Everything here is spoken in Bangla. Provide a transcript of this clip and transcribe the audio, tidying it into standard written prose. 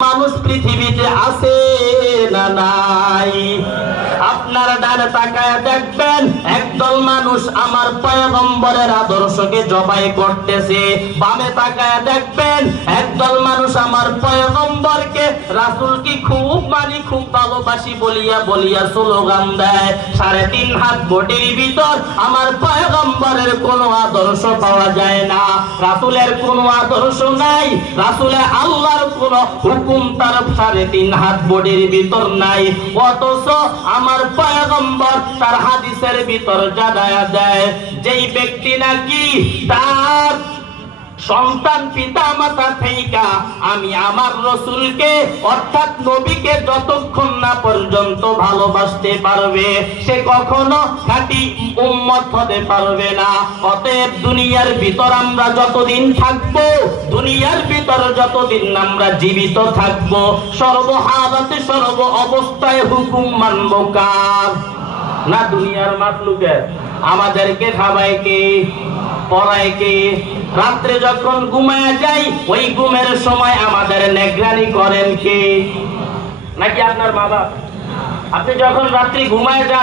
মানুষ পৃথিবীতে আছে না নাই? আপনারা ডানে তাকায় দেখবেন একদল মানুষ আমার পয়গম্বরের আদর্শকে জবাই করতেছে। বামে তাকায় দেখবেন একদল মানুষ আমার পয়গম্বরকে, রাসূলকে খুব মানি, খুব ভালোবাসি বলিয়া বলিয়া স্লোগান দেয়। 3.5 হাত বডির ভিতর আমার পয়গম্বরের কোনো আদর্শ পাওয়া যায় না, রাসূলের কোনো আদর্শ নাই, রাসূলে আল্লাহর কোনো হুকুম তার 3.5 হাত বডির ভিতর নাই। অথচ আমার পয়গম্বর তার হাদিসের ভিতর জানায়া দেয়, যেই ব্যক্তি নাকি তার সন্তান পিতা মাতা থেকে আমি আমার রাসূলকে অর্থাৎ নবীকে যতক্ষণ না পর্যন্ত ভালোবাসতে পারবে সে কখনো খাঁটি উম্মত হতে পারবে না। অতএব দুনিয়ার ভিতর আমরা যতদিন থাকবো, দুনিয়ার ভিতর যতদিন আমরা জীবিত থাকবো, সর্বহালাতে সর্ব অবস্থায় হুকুম মানব কার? না দুনিয়ার মাতলুকের। আমাদেরকে খাওয়ায় কে, পড়ায় কে? রাত্রে যখন ঘুমায় যাই ওই ঘুমের সময় আমাদের নেগরানি করেন কে? নাকি আপনার মা বাপ? আপনি যখন রাত্রি ঘুমায় যান